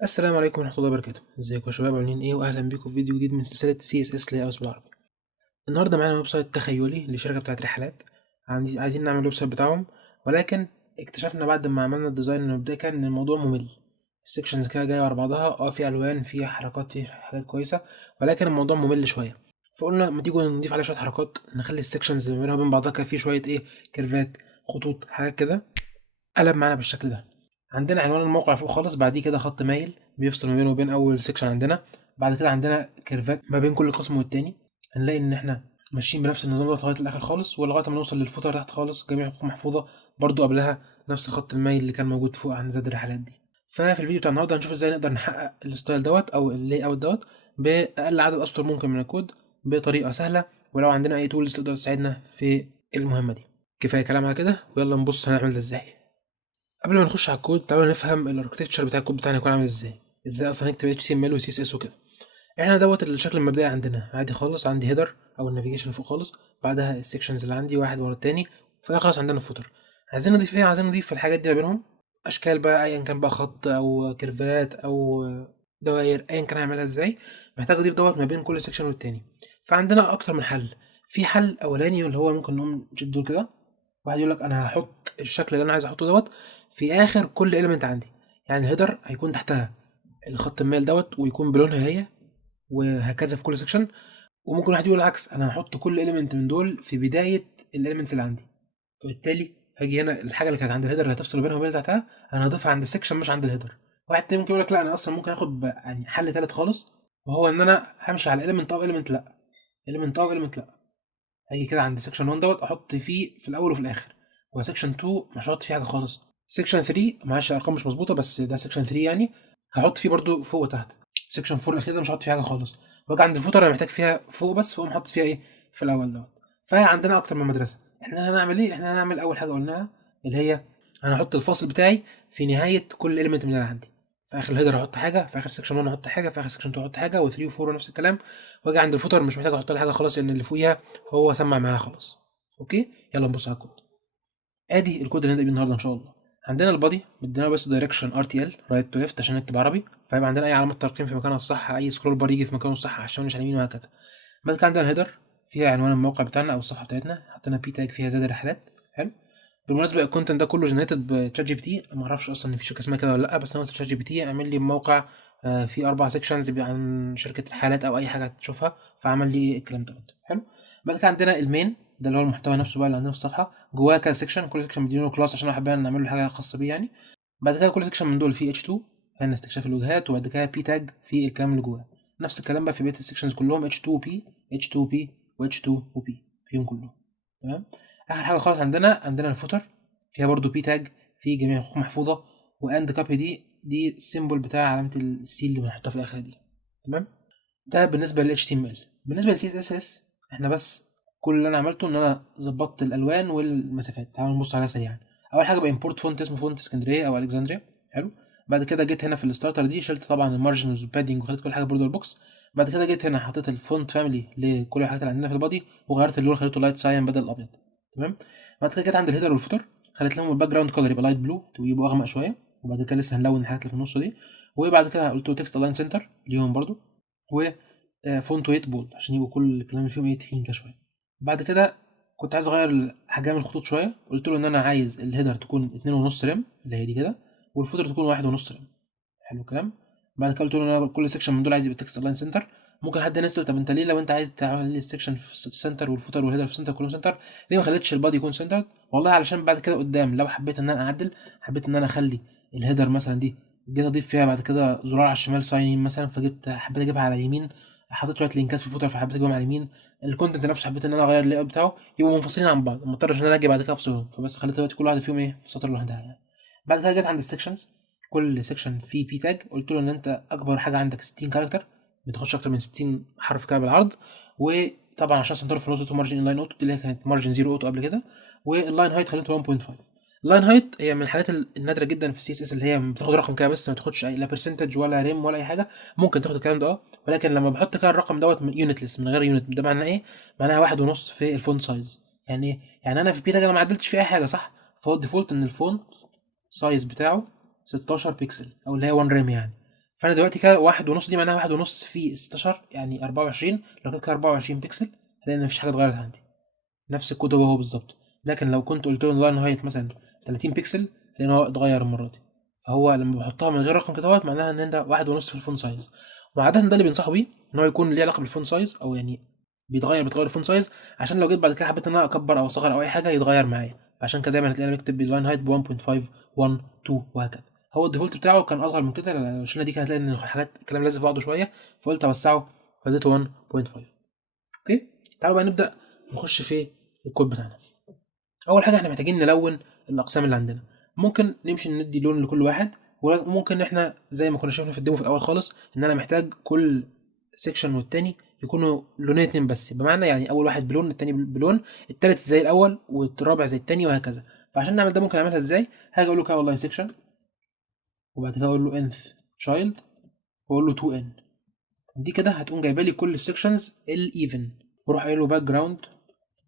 السلام عليكم ورحمة الله وبركاته، ازيكم يا شباب عاملين ايه؟ واهلا بيكم في فيديو جديد من سلسلة CSS Layouts بالعربي. النهارده معانا ويب سايت تخيلي لشركة بتاعت رحلات، عايزين نعمل الويب سايت بتاعهم، ولكن اكتشفنا بعد ما عملنا الديزاين المبدئي كان ان الموضوع ممل. السكشنز كده جاية ورا بعضها، في الوان، في حركات، في حاجات كويسة، ولكن الموضوع ممل شوية. فقلنا ما تيجوا نضيف عليه شوية حركات، نخلي السكشنز ما بينها وبين بعضها كده في شوية كيرفات، خطوط، حاجات كده. قلب معانا بالشكل ده. عندنا عنوان الموقع فوق خالص، بعديه كده خط مايل بيفصل ما بينه وبين اول سيكشن عندنا. بعد كده عندنا كيرفات ما بين كل قسم والتاني. هنلاقي ان احنا ماشيين بنفس النظام ده لغايه الاخر خالص، ولغايه ما نوصل للفوتر تحت خالص جميع حقوق محفوظه. برضو قبلها نفس خط المايل اللي كان موجود فوق عند زاد الرحلات دي. ففي الفيديو بتاع النهارده هنشوف ازاي نقدر نحقق الستايل دوت او اللاي اوت دوت باقل عدد اسطر ممكن من الكود، بطريقه سهله. ولو عندنا اي تولز تقدر تساعدنا في المهمه دي. كفايه كلام على كده، ويلا نبص هنعمل ده ازاي. قبل ما نخش على الكود تعالوا نفهم الاركتكتشر بتاع الكود بتاعنا يكون عامل ازاي اصلا نكتب HTML و CSS وكده. احنا دوت الشكل المبدئي عندنا عادي خالص. عندي هيدر او النافيجيشن فوق خالص، بعدها السكشنز اللي عندي واحد ورا التاني، وفي الاخر خلاص عندنا فوتر. عايزين نضيف ايه؟ عايزين نضيف الحاجات دي ما بينهم اشكال بقى، ايا كان بقى خط او كيرفات او دوائر، ايا كان هعملها ازاي. محتاج اضيف دوت ما بين كل سكشن والتاني. فعندنا اكتر من حل. في حل اولاني اللي هو ممكن نقوم نشد دول كده. واحد يقول لك انا هحط الشكل اللي انا عايز احطه دوت في اخر كل اليمنت عندي. يعني الهيدر هيكون تحتها الخط المائل دوت ويكون بلونها هي، وهكذا في كل سكشن. وممكن واحد يقول العكس، انا هحط كل اليمنت من دول في بدايه الاليمنتس اللي عندي. فبالتالي هاجي هنا الحاجه اللي كانت عند الهيدر اللي هتفصل بينها وبين اللي تحتها انا هضيفها عند السكشن مش عند الهيدر. واحد تاني ممكن يقول لك لا، انا اصلا ممكن اخد يعني حل تالت خالص، وهو ان انا همشي على اليمنت او اليمنت لا، اليمنت او اليمنت لا. هاجي كده عند سكشن 1 دوت احط فيه في الاول وفي الاخر، وسكشن 2 مش هحط فيه حاجه خالص. سكشن 3 معلش الارقام مش مظبوطه بس ده سكشن 3 يعني، هحط فيه برضو فوق وتحت. سكشن 4 الاخير ده مش هحط فيه حاجه خالص. واجي عند الفوتر انا محتاج فيها فوق بس، فاقوم حاطط فيها في الاول دوت. فعندنا اكتر من مدرسه. احنا هنعمل ايه؟ احنا هنعمل اول حاجه قلناها اللي هي انا هحط الفاصل بتاعي في نهايه كل اليمنت من اللي عندي. في اخر الهيدر احط حاجه، في اخر سكشن 1 احط حاجه، في اخر سكشن 2 احط حاجه، و3 و4 ونفس الكلام. واجي عند الفوتر مش محتاج احط لها حاجه خلاص لان اللي فوقيها هو سمع معاها خلاص. اوكي، يلا نبص على الكود. ادي الكود اللي هنبدا بيه النهارده ان شاء الله. عندنا البادي مدينا بس دايركشن RTL رايت تو ليفت عشان نكتب عربي، فيبقى عندنا اي علامات ترقيم في مكانها الصح، اي سكرول بار يجي في مكانه الصح على الشمال مش على اليمين، وهكذا. بعد كده عندنا الهيدر فيها عنوان الموقع بتاعنا او الصفحه بتاعتنا، حطينا بي تاج فيها زاد الرحلات. حلو. بالمناسبه الكونتنت ده كله جنريتد بتشات جي بي تي، ما اعرفش اصلا ان في شركه اسمها كده ولا لا، بس انا قلت تشات جي بي تي اعمل لي موقع فيه 4 سيكشنز عن شركه رحلات او اي حاجه تشوفها، فعمل لي الكلام ده. حلو. بعد كده عندنا المين ده اللي هو المحتوى نفسه بقى اللي عندنا في الصفحه، جواه كذا سيكشن، كل سيكشن مدينه كلاس عشان حابين نعمل له حاجه خاصه بيه يعني. بعد كده كل سيكشن من دول فيه H2 كان استكشاف الوجهات، وبعد كده بي تاج في الكلام اللي جواه. نفس الكلام بقى في بقيه السيكشنز كلهم H2P H2P و H2OP فيهم كلهم. تمام. اخر حاجه خالص عندنا الفوتر فيها برضو بي تاج في جميع الحقوق محفوظه، واند كابي دي السيمبل بتاع علامه السي اللي بنحطها في الاخر دي. تمام. ده بالنسبه لل HTML. بالنسبه لل CSS احنا بس كل اللي انا عملته ان انا ظبطت الالوان والمسافات. تعالوا نبص عليها سريعا. اول حاجه بامبورت فونت اسمه فونت اسكندريه او الكسندريا. حلو. بعد كده جيت هنا في الستارتر دي شلت طبعا المارجنز والبادنج وخليت كل حاجه بوردر بوكس. بعد كده جيت هنا حطيت الفونت فاميلي لكل الحاجات اللي عندنا في البادي، وغيرت اللون خليته لايت ساين بدل الابيض. تمام. بعد كده جيت عند الهيدر والفوتر خليت لهم الباك جراوند كولر يبقى لايت بلو ويبقوا اغمق شويه. وبعد كده لسه هنلون الحاجات اللي في النص دي. وبعد كده قلت له تكست الاين سنتر ليهم برضو، و فونت ويت بولد عشان يبقوا كل الكلام اللي فيهم تخين كده شويه. بعد كده كنت عايز اغير احجام الخطوط شويه، قلت له ان انا عايز الهيدر تكون 2.5 ريم اللي هي دي كده، والفوتر تكون 1.5 ريم. حلو الكلام. بعد كده قلت له ان انا كل سيكشن من دول عايز يبقى تكست الاين سنتر. ممكن حد يسال طب انت ليه لو انت عايز تعمل لي السيكشن في السنتر والفوتر والهيدر في السنتر كلهم سنتر ليه ما خليتش البادي يكون سنتر؟ والله علشان بعد كده قدام لو حبيت ان انا اعدل، حبيت ان انا اخلي الهيدر مثلا دي جيت اضيف فيها بعد كده زرار على الشمال ساين ان مثلا، فجبت حبيت اجيبها على اليمين، حطيت شويه لينكات في الفوتر فحبيت اجيبهم على اليمين. الكونتنت نفسه حبيت ان انا اغير اللي بتاعه يبقوا منفصلين عن بعض، ما اضطرش ان انا اجي بعد كده افصلهم، فبس خليت دلوقتي كل واحده فيهم في سطر لوحدها يعني. بعد كده جيت عند السكشنز. كل سكشن فيه بي تاج، قلت له ان انت اكبر حاجه عندك 60 كاركتر، ما تاخدش اكتر من 60 حرف كده بالعرض. وطبعا عشان سنتر في الاوتو مارجن ان لاين اوتو دي اللي هي كانت مارجن 0 اوتو قبل كده. واللاين هايت خليته 1.5. اللاين هايت هي من الحاجات النادره جدا في السي اس اس اللي هي بتاخد رقم كده بس ما تاخدش اي لا برسنتج ولا ريم ولا اي حاجه. ممكن تاخد الكلام ده ولكن لما بحط كده الرقم دوت من يونتلس من غير يونت، ده معناه ايه؟ معناها 1.5 في الفونت سايز. يعني ايه؟ يعني انا في بي تاج انا ما عدلتش فيه اي حاجه صح، فهو الديفولت ان الفونت سايز بتاعه 16 بكسل او اللي هي 1 ريم يعني. فانا دلوقتي كده 1.5 دي معناها 1.5 في 16 يعني 24، لو كده 24 بكسل هلاقي ان مفيش حاجه اتغيرت عندي، نفس الكود هو بالظبط. لكن لو كنت قلت له لاين هايت مثلا 30 بكسل لان هو اتغير المره دي. فهو لما بحطها من غير رقم كده معناها ان انت 1.5 في الفون سايز. وعاده ده اللي بينصحوا بيه ان هو يكون ليه علاقه بالفون سايز، او يعني بتغير الفون سايز عشان لو جيت بعد كده حبيت ان انا اكبر او اصغر او اي حاجه يتغير معايا. عشان كده دايما هتلاقينا بنكتب اللاين هايت ب 1.5 1 2 وهكذا. هو الديفولت بتاعه كان اصغر من كده، لو شلنا دي كده هتلاقي ان حاجات الكلام لازق في بعضه شويه، فقلت اوسعه فاديته 1.5. اوكي، تعالوا بقى نبدا نخش في الكود بتاعنا. اول حاجه احنا محتاجين نلون الاقسام اللي عندنا. ممكن نمشي ندي لون لكل واحد، وممكن احنا زي ما كنا شايفين في الديمو في الاول خالص ان انا محتاج كل سيكشن والتاني يكونوا لونين اتنين بس، بمعنى يعني اول واحد بلون التاني بلون، التالت زي الاول والرابع زي التاني وهكذا. فعشان نعمل ده ممكن نعملها ازاي؟ هاجي اقول له كده والله سيكشن، وبعد كده اقول له انث تشايلد، واقول له 2 ان. دي كده هتقوم جايبه لي كل السيكشنز الايفن، واروح قايل له باك جراوند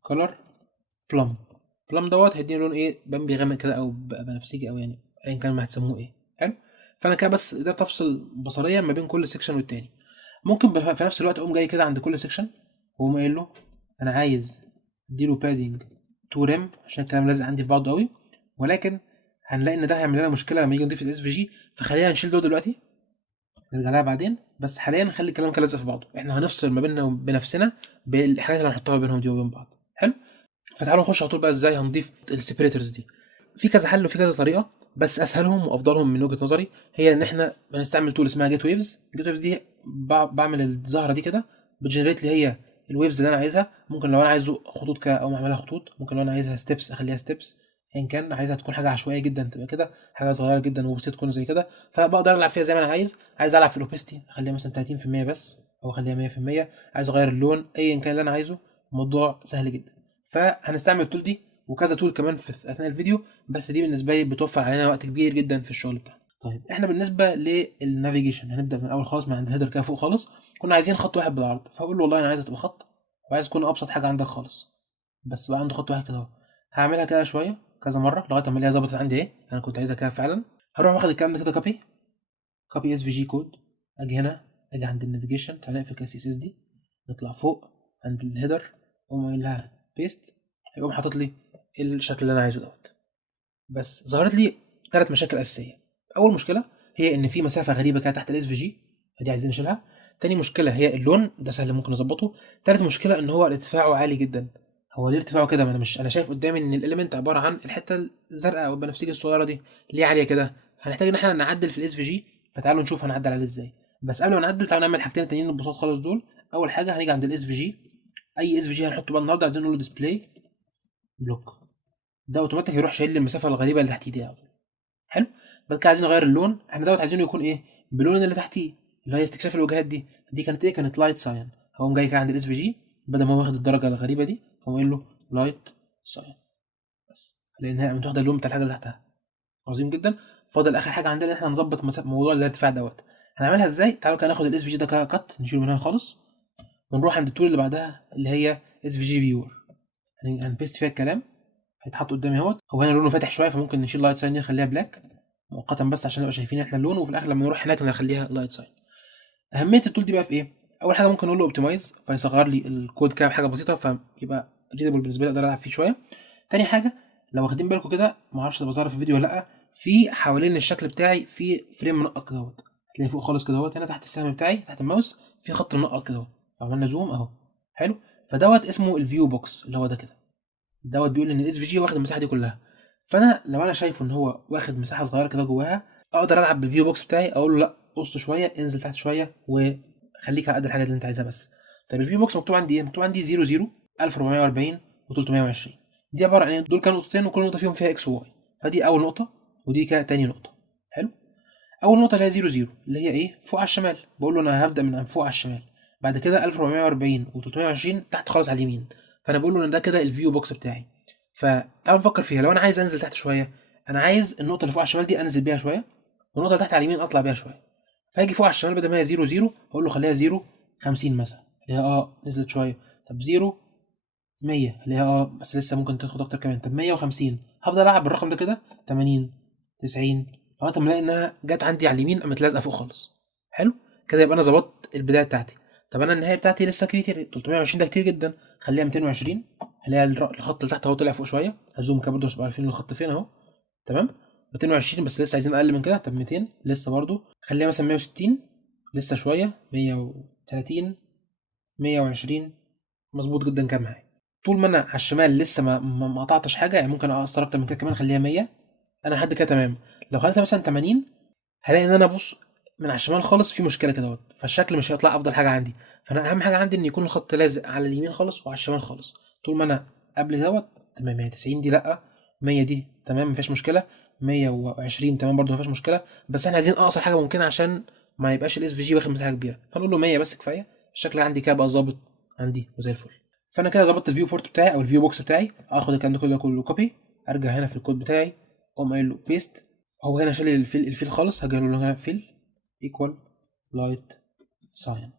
كلر بلم. بلم دوت هيديني لون ايه، بامبي غامق كده او بنفسجي او يعني ايا كان ما هتسموه ايه. حلو. فانا كده بس ده تفصل بصريه ما بين كل سيكشن والتاني. ممكن في نفس الوقت اقوم جاي كده عند كل سيكشن واقوم قايل له انا عايز اديله بادنج 2 ريم عشان الكلام لازق عندي في بعضه قوي، ولكن هنلاقي ان ده هيعمل لنا مشكله لما نيجي نضيف الاس في جي، فخلينا نشيل ده دلوقتي نرجع لها بعدين. بس حاليا نخلي الكلام كده لازق في بعضه، احنا هنفصل ما بيننا وبنفسنا بالحاجات اللي هنحطها بينهم دي وبين بعض. حلو. فتعالوا نخش على طول بقى ازاي هنضيف السيبريتورز دي. في كذا حل وفي كذا طريقه، بس اسهلهم وافضلهم من وجهه نظري هي ان احنا بنستعمل تول اسمها جيت ويفز. جيت ويفز دي بعمل الزهره دي كده بتجنريت لي هي الويفز اللي انا عايزها. ممكن لو انا عايزه خطوط كده او اعملها خطوط، ممكن لو انا عايزها ستيبس اخليها ستيبس، ان كان عايزها تكون حاجه عشوائيه جدا تبقى كده، حاجه صغيره جدا وبسيط تكون زي كده، فبقدر العب فيها زي ما انا عايز العب في الاوبستي اخليها مثلا 30% بس او اخليها 100%، عايز اغير اللون ايا كان اللي انا عايزه، الموضوع سهل جدا. فهنستعمل التول دي وكذا تول كمان في اثناء الفيديو، بس دي بالنسبه لي بتوفر علينا وقت كبير جدا في الشغل بتاعنا. طيب احنا بالنسبه للنافيجيشن هنبدا من الاول خالص من عند الهيدر كده فوق خالص. كنا عايزين خط واحد بالعرض، فاقول له والله انا عايزها تبقى خط، وعايز تكون ابسط حاجه عندك خالص، بس بقى عنده خط واحد كده اهو. هعملها كده شويه كذا مره لغايه اما الاقيها ظبطت عندي ايه، انا كنت عايزها كده فعلا. هروح واخد الكلام ده كده كوبي اس في جي كود، اجي هنا، اجي عند النافيجيشن تعالى في كاس اس دي، نطلع فوق عند الهيدر، اقوم قايل لها بيست، هيقوم حاطط لي الشكل اللي انا عايزه دوت. بس ظهرت لي ثلاث مشاكل اساسيه. اول مشكله هي ان في مسافه غريبه كده تحت الاس في جي، فدي عايزين نشيلها. تاني مشكله هي اللون، ده سهل ممكن نظبطه. تالت مشكله ان هو ارتفاعه عالي جدا. هو ليه ارتفاعه كده؟ ما انا مش انا شايف قدامي ان الاليمنت عباره عن الحته الزرقاء او البنفسجي الصغيره دي، ليه عاليه كده؟ هنحتاج ان احنا نعدل في الاس في جي، فتعالوا نشوف هنعدل عليه ازاي. بس قبل ما نعدل تعالوا نعمل حاجتين تانيين البساط خالص دول. اول حاجه هنيجي عند الاس في جي، اي اس في جي هنحطه بقى النهارده عايزين نقول له ديسبلاي بلوك، ده اوتوماتيك هيروح شايل لي المسافه الغريبه اللي تحت دي على طول. حلو. بعد كده عايزين نغير اللون، احنا دوت عايزينه يكون ايه، باللون اللي تحتيه اللي هي استكشاف الوجهات دي. دي كانت ايه، كانت لايت ساين. هقوم جاي كده عند الاس في جي، بدل ما هو واخد الدرجه الغريبه دي هقوم قايل له لايت ساين بس، لان هي متاخده اللون بتاع الحاجه اللي تحتها. عظيم جدا. فاضل اخر حاجه عندنا ان احنا نظبط موضوع الارتفاع دوت. هنعملها ازاي؟ تعالوا كده ناخد الاس في جي ده كده كات نشيله منها خالص، ونروح عند التول اللي بعدها اللي هي اس في جي فيور، هنبيست فيها الكلام، هيتحط قدامي اهوت. هو هنا لونه فاتح شويه فممكن نشيل لايت ساين دي نخليها بلاك مؤقتا بس عشان نبقى شايفين احنا اللون، وفي الاخر لما نروح هناك نخليها لايت ساين. اهميه التول دي بقى في ايه؟ اول حاجه ممكن نقول له اوبتمايز فيصغر لي الكود كده بحاجه بسيطه فيبقى ريدبل بالنسبه لي اقدر العب فيه شويه. تاني حاجه لو واخدين بالكم كده، ما اعرفش تبقى ظاهره في الفيديو ولا لا، في حوالين الشكل بتاعي في فريم منقط كده اهوت، هتلاقي فوق خالص كده اهوت هنا تحت السهم بتاعي تحت الماوس في خط منقط كده اهو، لو عملنا زوم اهو. حلو. فدوت اسمه الفيو بوكس اللي هو ده كده، دوت بيقول ان الاس في جي واخد المساحه دي كلها. فانا لو انا شايفه ان هو واخد مساحه صغيره كده جواها، اقدر العب بالفيو بوكس بتاعي، اقول له لا قصه شويه، انزل تحت شويه وخليك على قد الحاجه اللي انت عايزها بس. طيب الفيو بوكس مكتوب عندي ايه؟ مكتوب عندي 00 1440 و320، دي عباره عن ايه؟ دول كانوا نقطتين وكل نقطه فيهم فيها اكس وواي، فدي اول نقطه ودي كده تاني نقطه. حلو. اول نقطه اللي هي 00 اللي هي ايه، فوق على الشمال، بقول له انا هبدا من فوق على الشمال. بعد كده 1440 و320 تحت خالص على اليمين، فانا بقول له ان ده كده الفيو بوكس بتاعي. فتعالوا نفكر فيها، لو انا عايز انزل تحت شويه، انا عايز النقطه اللي فوق على الشمال دي انزل بيها شويه، والنقطه اللي تحت على اليمين اطلع بيها شويه. فهاجي فوق على الشمال بدل ما هي 00 اقول له خليها 0 50 مثلا، اللي هي نزلت شويه. طب 0 100 اللي هي بس لسه ممكن تاخد اكتر كمان. طب 150 هفضل العب بالرقم ده كده 80 90 لغايه ما الاقي انها جت عندي على اليمين قامت لازقه فوق خالص. حلو كده، يبقى انا ظبطت البدايه بتاعتي. طب انا النهايه بتاعتي لسه كتير، 320 ده كتير جدا، خليها 220. هلاقي الخط اللي تحت اهو طلع فوق شويه، هزوم كده برضه عشان عارفين الخط فين اهو. تمام، 220 بس لسه عايزين اقل من كده. طب 200 لسه برضه، خليها مثلا 160 لسه شويه، 130، 120 مظبوط جدا كده معايا. طول ما انا على الشمال لسه ما قطعتش حاجه، يعني ممكن اقصر اكتر من كده كمان، اخليها 100. انا لحد كده تمام. لو خليتها مثلا 80 هلاقي ان انا بص من على الشمال خالص في مشكله كده اهوت، فالشكل مش هيطلع افضل حاجه عندي. فانا اهم حاجه عندي ان يكون الخط لازق على اليمين خالص وعلى الشمال خالص. طول ما انا قبل دوت تمام. يعني 90 دي لا، 100 دي تمام مفيش مشكله، 120 تمام برضو مفيش مشكله. بس احنا عايزين اقصر حاجه ممكنه عشان ما يبقاش الاس في جي واخد مساحه كبيره، فنقول له 100 بس كفايه. الشكل عندي كده بقى ظابط عندي وزي الفل. فانا كده ظبطت الفيو بورت بتاعي او الفيو بوكس بتاعي. اخد الكلام ده كله كوبي، ارجع هنا في الكود بتاعي، اقوم قايل له بيست. هو هنا شال الفيل خالص، هاجي له هنا فيل ايكوال لايت ساين.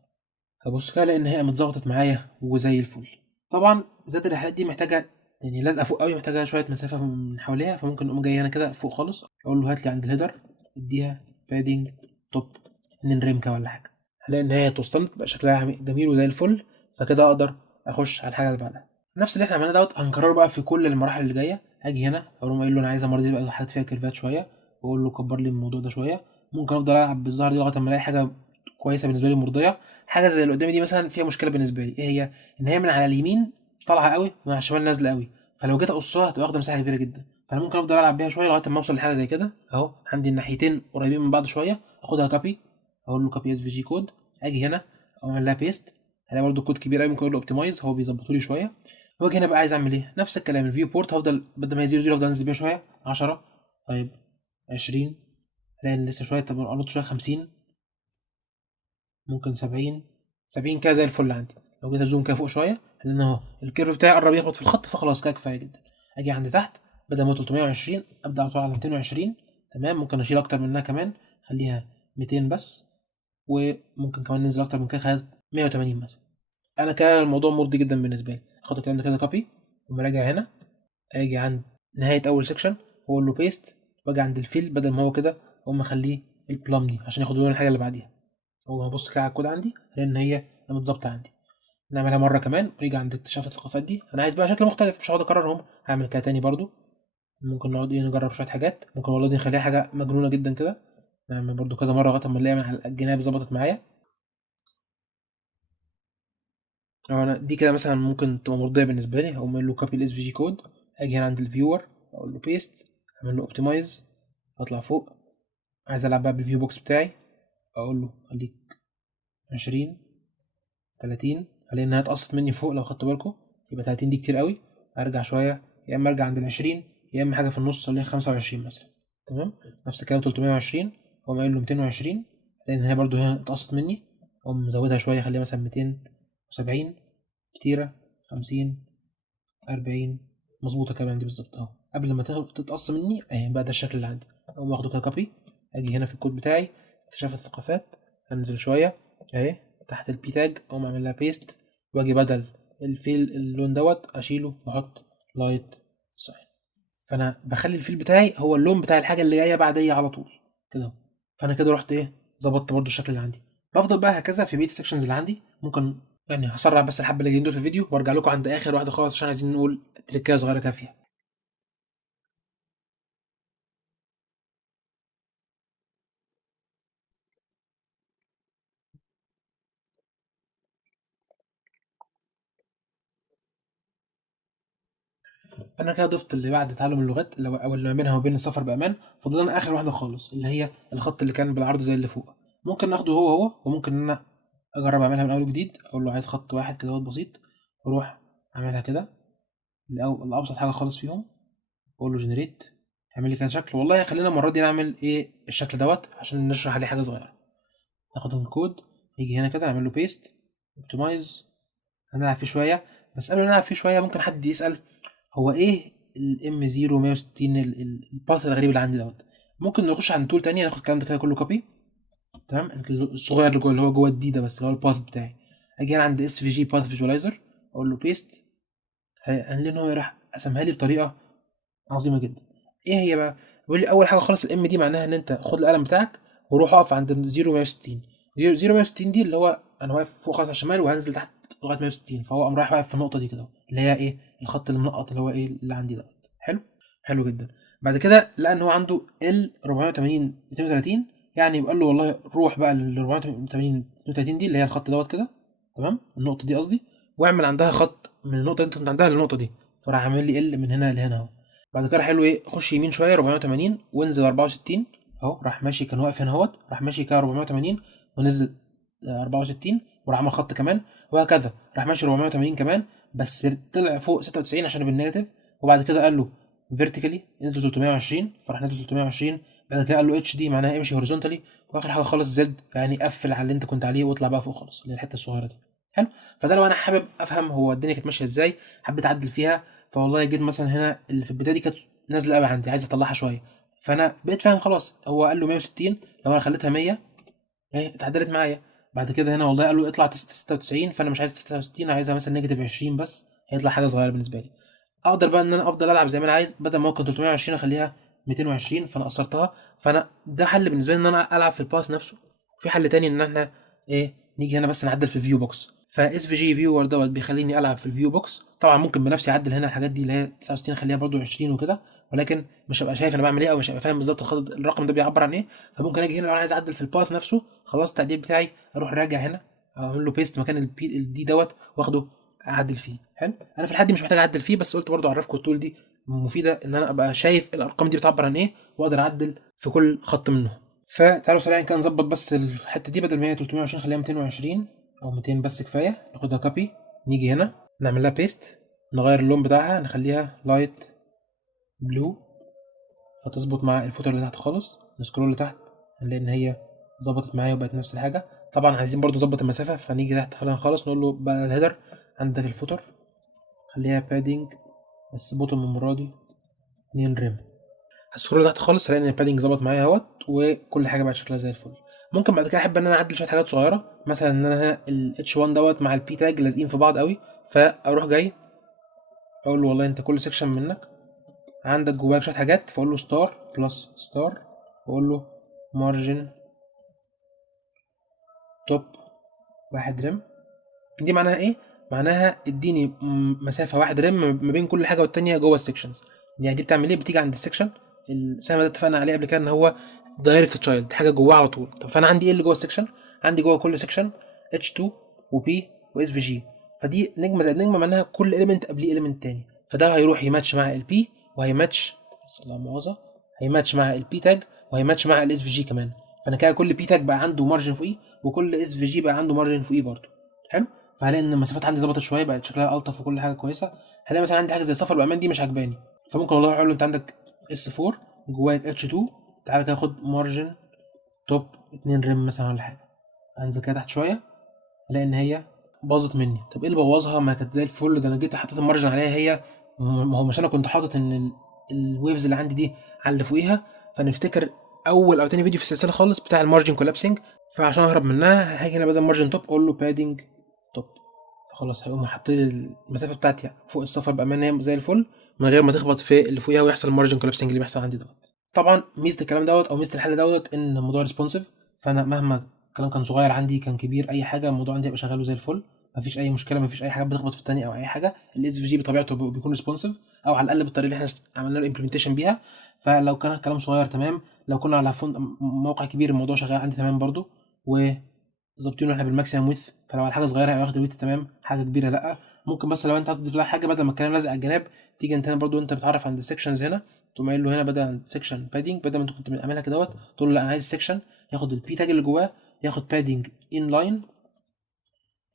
هبص كده لان هي متظبطت معايا وزي الفل. طبعا ذات الرحلات دي محتاجه يعني لازقه فوق قوي، محتاجه شويه مسافه من حواليها، فممكن اقوم جاي هنا كده فوق خالص، اقول له هات لي عند الهيدر اديها بادنج توب 2 ريمكا ولا حاجه. هلاقي ان هي توصلت بقى شكلها جميل وزي الفل. فكده اقدر اخش على الحاجه اللي بعدها. نفس اللي احنا عملناه دوت هنكرره بقى في كل المراحل اللي جايه. هاجي هنا اقول له قايل له انا عايز المره دي بقى حاجات فيها كيرفات شويه، واقول له كبر لي الموضوع ده شويه. ممكن افضل العب بالظهر دي لغايه اما الاقي حاجه كويسه بالنسبه لي مرضيه. حاجه زي اللي قدامي دي مثلا فيها مشكله بالنسبه لي، ايه هي؟ ان هي من على اليمين طالعه قوي ومن على الشمال نازله قوي، فلو جيت اقصها هتبقى واخده مساحه كبيره جدا. فانا ممكن افضل العب بيها شويه لغايه ما اوصل لحاجه زي كده اهو. عندي الناحيتين قريبين من بعض شويه، اخدها كوبي، اقول له كوبي اس في جي كود، اجي هنا اعمل لها بيست. هلاقي برده كود كبير قوي، ممكن اقول له اوبتمايز، هو بيظبطه لي شويه. واجي هنا بقى عايز اعمل ايه؟ نفس الكلام، الفيو بورت هفضل بدل ما هي 0 افضل انزل بيها شويه 10، طيب 20، الاقي إن لسه شويه، طب قلت شويه 50، ممكن 70. 70 كده زي الفل عندي. لو جيت ازوم كده فوق شويه لان اهو الكيرف بتاعي قرب يخبط في الخط، فخلاص كده كفايه جدا. اجي عند تحت بدل ما 320 ابدا على طول على 220. تمام، ممكن اشيل اكتر منها كمان، خليها 200 بس. وممكن كمان ننزل اكتر من كده، خليها 180 مثلا. انا كده الموضوع مرضي جدا بالنسبه لي. اخد الكلام ده كده كوبي ومراجع هنا، اجي عند نهايه اول سيكشن واقول له بيست، واجي عند الفيل بدل ما هو كده اقوم اخليه البلم دي عشان ياخد لون الحاجه اللي بعديها. اول ما ابص كده على الكود عندي لان هي متظبطه عندي. نعملها مره كمان ونيجي عند اكتشاف الثقافات دي، انا عايز بقى شكل مختلف مش هقعد اكررهم، هعمل كده تاني برضو. ممكن نقعد ايه نجرب شويه حاجات، ممكن والله دي نخليها حاجه مجنونه جدا كده. نعمل برضو كذا مره لغايه اما نلاقي من على الجناب ظبطت معايا. لو انا دي كده مثلا ممكن تبقى مرضيه بالنسبه لي، هقوم اقول له كوبي الاس في جي كود، اجي هنا عند الفيور اقول له بيست، اعمل له اوبتمايز، اطلع فوق. عايز العب بقى بالفيو بوكس بتاعي، اقول له خليك 20، 30. هلاقي انها اتقصت مني فوق لو خدتوا بالكم، يبقى 30 دي كتير قوي. ارجع شويه، يا اما ارجع عند ال 20 يا اما حاجه في النص اللي هي 25 مثلا. تمام، نفس الكلام 320 اقوم قايل له 220 لان هي برضو هنا اتقصت مني، اقوم مزودها شويه خليها مثلا 270 كتيره، 50، 40 مظبوطه كمان دي بالظبط اهو. قبل ما تتقص مني اهي بقى ده الشكل اللي عندي. اقوم واخده كده كوبي، اجي هنا في الكود بتاعي اكتشاف الثقافات، انزل شويه اهي تحت البي تاج، اقوم اعمل لها بيست، واجي بدل الفيل اللون دوت اشيله واحط لايت ساين. فانا بخلي الفيل بتاعي هو اللون بتاع الحاجه اللي جايه بعديه على طول كده. فانا كده رحت ايه ظبطت برضو الشكل اللي عندي. بفضل بقى هكذا في بقيه السكشنز اللي عندي. ممكن يعني هسرع بس الحبه اللي جايين دول في الفيديو وارجع لكم عند اخر واحده خالص عشان عايزين نقول تريكايه صغيره كده فيها. انا كده ضفت اللي بعد تعلم اللغات او اللي ما بينها وبين السفر بامان. فاضل لنا اخر واحده خالص اللي هي الخط اللي كان بالعرض زي اللي فوق. ممكن ناخده هو وممكن ان انا اجرب اعملها من اول وجديد. اقول له عايز خط واحد كده بسيط، واروح اعملها كده الابسط حاجه خالص فيهم. اقول له جنريت، اعمل لي كده شكل. والله خلينا المره دي نعمل ايه الشكل دوت عشان نشرح عليه حاجه صغيره. ناخد الكود، يجي هنا كده نعمل له بيست، اوبتمايز، هنلعب فيه شويه. بس قبل ما نلعب فيه شويه ممكن حد يسال هو ايه الام 0 160 الباث الغريب اللي عندي دوت. ممكن نخش على تول تانية ناخد الكلام ده كده كله كوبي. تمام، الصغير اللي جوه اللي هو جوه الدي ده بس اللي هو الباث بتاعي. اجي هنا عند اس في جي باث فيجواليزر، اقول له بيست، قال لي ان هو راح قسمها لي بطريقه عظيمه جدا. ايه هي بقى؟ بيقول لي اول حاجه خالص الام دي معناها ان انت خد القلم بتاعك وروح اقف عند 0 160. 0 160 دي اللي هو انا واقف فوق خالص على الشمال وهنزل تحت لغايه 160، فهو قام رايح واقف في النقطه دي كده اللي هي ايه الخط المنقط اللي هو ايه اللي عندي دوت. حلو، حلو جدا. بعد كده لقى ان هو عنده ال 480 32، يعني يبقى له والله روح بقى لل 480 32 دي اللي هي الخط دوت كده، تمام، النقطه دي قصدي، واعمل عندها خط من النقطه اللي انت كنت عندها للنقطه دي، فراح عامل لي ال من هنا لهنا اهو. بعد كده حلو ايه، خش يمين شويه 480 وانزل 64 اهو، راح ماشي كان واقف هنا اهوت، راح ماشي كده 480 ونزل 64 وراح عمل خط كمان، وهكذا راح ماشي 480 كمان، بس طلع فوق 96 عشان بالنيجاتيف. وبعد كده قال له فيرتيكالي انزل 320، فراح نزل 320. بعد كده قال له اتش دي معناها امشي هوريزونتالي، واخر حاجه خالص زد يعني قفل على اللي انت كنت عليه واطلع بقى فوق خالص اللي هي الحته الصغيره دي. حلو. فده لو انا حابب افهم هو الدنيا كانت ماشيه ازاي، حبيت اعدل فيها، فوالله جيت مثلا هنا اللي في البدايه دي كانت نازله قوي عندي عايز اطلعها شويه، فانا بقيت فاهم خلاص هو قال له 160 لو انا خليتها 100 اهي اتعدلت معايا. بعد كده هنا والله قال له اطلع 96، فانا مش عايز 69، عايزها مثلا نيجاتيف 20 بس، هيطلع حاجه صغيره بالنسبه لي. اقدر بقى ان انا افضل العب زي ما انا عايز، بدل ما هو كان 320 اخليها 220، فانا قصرتها. فانا ده حل بالنسبه لي ان انا العب في الباس نفسه. وفي حل تاني ان احنا ايه نيجي هنا بس نعدل في الفيو بوكس، فاس في جي فيور دوت بيخليني العب في الفيو بوكس. طبعا ممكن بنفسي اعدل هنا الحاجات دي اللي هي 69 اخليها برده 20 وكده، ولكن مش هبقى شايف انا بعمل ايه او مش هبقى فاهم بالظبط الرقم ده بيعبر عن ايه. فممكن اجي هنا لو انا عايز اعدل في الباس نفسه، خلاص التعديل بتاعي اروح راجع هنا اعمل له بيست مكان الدي دوت واخده اعدل فيه. حلو، انا في الحد دي مش محتاج اعدل فيه، بس قلت برضو اعرفكم التول دي مفيده ان انا ابقى شايف الارقام دي بتعبر عن ايه واقدر اعدل في كل خط منهم. فتعالوا سريعا كده نظبط بس الحته دي، بدل ما هي 320 خليها 220 او 200 بس كفايه. ناخدها كوبي، نيجي هنا نعمل لها بيست، نغير اللون بتاعها نخليها لايت بلو فتظبط مع الفوتر اللي تحت خالص. نسكرول لتحت هنلاقي ان هي ظبطت معايا وبقت نفس الحاجه. طبعا عايزين برضو نظبط المسافه، فنيجي تحت خلينا خالص نقول له بقى الهيدر عندك الفوتر خليها بادنج بس بوتوم المره دي 2 ريم. هسكرول تحت خالص هلاقي ان البادنج ظبط معايا اهوت وكل حاجه بقت شكلها زي الفل. ممكن بعد كده احب ان انا اعدل شويه حاجات صغيره، مثلا ان انا الاتش 1 دوت مع البي تاج لازقين في بعض قوي، فاروح جاي اقول له والله انت كل سيكشن منك عندك جواك شويه حاجات، فاقول له ستار بلس ستار واقول له مارجن توب 1 ريم. دي معناها ايه؟ معناها اديني مسافه 1 ريم ما بين كل حاجه والتانيه جوه السكشنز. يعني دي بتعمل ايه؟ بتيجي عند السكشن السهم ده اتفقنا عليه قبل كده ان هو دايركت تشايلد حاجه جواه على طول. طب فانا عندي ايه اللي جوه السكشن؟ عندي جوه كل سكشن H2 وبي واس في جي، فدي نجمه زائد نجمه معناها كل اليمنت قبليه اليمنت تاني، فده هيروح يماتش مع البي وهيماتش لا مؤاخذه هيماتش مع البي تاج وهيماتش مع الاس في جي كمان. فانا كده كل بي تاج بقى عنده مارجن فوقيه وكل اس في جي بقى عنده مارجن فوقيه برضه. حلو. فهلاقي ان المسافات عندي ظبطت شويه بقت شكلها الطف وكل حاجه كويسه. هلاقي مثلا عندي حاجه زي سفر وامان دي مش عجباني، فممكن والله اقول له انت عندك اس 4 جواك اتش 2 تعالى كده خد مارجن توب 2 ريم مثلا ولا حاجه. انزل كده تحت شويه الاقي ان هي باظت مني. طب ايه اللي بوظها؟ ما كانت زي الفل، ده انا جيت حطيت المارجن عليها هي، ما هو مش انا كنت حاطط ان الويفز اللي عندي دي على اللي فوقيها. فنفتكر اول او تاني فيديو في السلسله خالص بتاع المارجن كولابسنج، فعشان اهرب منها هاجي هنا بدل مارجن توب اقول له بادنج توب، فخلاص هيقوم حاطط لي المسافه بتاعتي فوق الصفر بامانه زي الفل من غير ما تخبط في اللي فوقيها ويحصل المارجن كولابسنج اللي بيحصل عندي دوت. طبعا ميزه الكلام دوت او ميزه الحل دوت ان الموضوع ريسبونسيف، فانا مهما الكلام كان صغير عندي كان كبير اي حاجه الموضوع عندي هيبقى شغاله زي الفل، مفيش اي مشكله، مفيش اي حاجه بتخبط في الثانيه او اي حاجه. الاس في جي بطبيعته بيكون ريسبونسيف او على الاقل بالطريقه اللي احنا عملنا له امبلمنتيشن بيها. فلو كان الكلام صغير تمام، لو كنا على موقع كبير الموضوع شغال عندي تمام برضو، وظابطينه احنا بالماكسيمم ويث، فلو على حاجه صغيره هياخد الويت تمام، حاجه كبيره لا. ممكن بس لو انت عايز تضيف لها حاجه بدل ما الكلام لازق على الجناب، تيجي انت هنا برضو انت بتعرف عند السكشنز هنا تقوم قايل له هنا بدل سكشن بادنج، بدل ما انت كنت عاملها كده تقول له لا انا عايز سكشن ياخد البي تاج اللي جواه ياخد بادنج ان لاين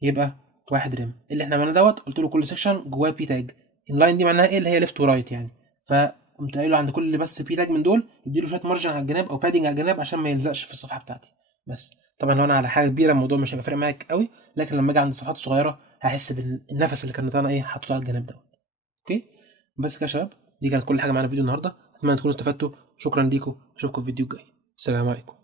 يبقى 1 ريم. اللي احنا عملناه قلت له كل سكشن جواه بي تاج ان لاين دي معناها ايه؟ اللي هي ليفت ورايت يعني. فقمت قايل له عند كل بس بي تاج من دول اديله شويه مارجن على الجناب او بادنج على الجناب عشان ما يلزقش في الصفحه بتاعتي بس. طبعا لو انا على حاجه كبيره الموضوع مش هيبقى فارق معاك قوي، لكن لما اجي عند الصفحات الصغيره هحس بالنفس اللي كان انا ايه حاطه على الجناب اوكي. بس كده يا شباب، دي كانت كل حاجه معانا في فيديو النهارده، اتمنى تكونوا استفدتوا. شكرا ليكم، اشوفكم في الفيديو الجاي. السلام عليكم.